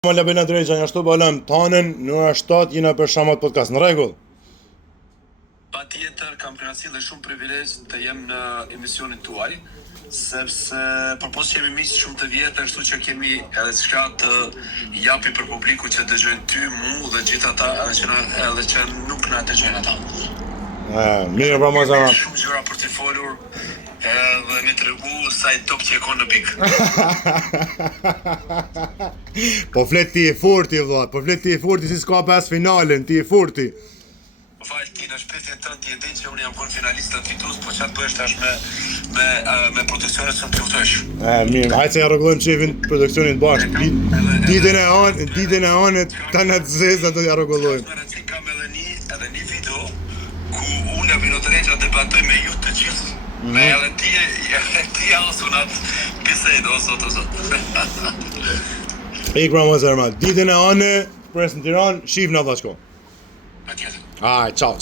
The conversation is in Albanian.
Më Labena Drejqa, një ashtu balëm tanën në ora 7 jena për Shamat Podcast. Në rregull. Patjetër kam kënaqësi dhe shumë privilegj të jem në emisionin tuaj, sepse përpos që jemi miq shumë të vjetër, kështu që kemi edhe çka të japi për publiku që dëgjojnë ty, mu dhe gjithë ata edhe që nuk na dëgjojnë ata. Mirë pra Mazara. Shumë gjëra për të folur edhe me tregu sa i top që e konë në pikë. Po flet ti e forti vëlla, po flet ti e forti si s'ka pas finalen, ti e forti. Po fal ti në shpirtin tënd ti e din që unë jam kon finalist të fitus, po çfarë bëhesh tash me produksionet që të luftosh. Mirë, hajde se ja rregullojmë çevin produksionit bashkë. Ditën e anët tani të zeza do ja rregullojmë. Kam edhe një video ku unë e Vinotreja debatoj me ju të gjithë. Me edhe ti asunat bisedë o zot. Ikra Mazara, ditën e anë pres në Tiranë, shif në vllazko. Patjetër. Ai, ciao.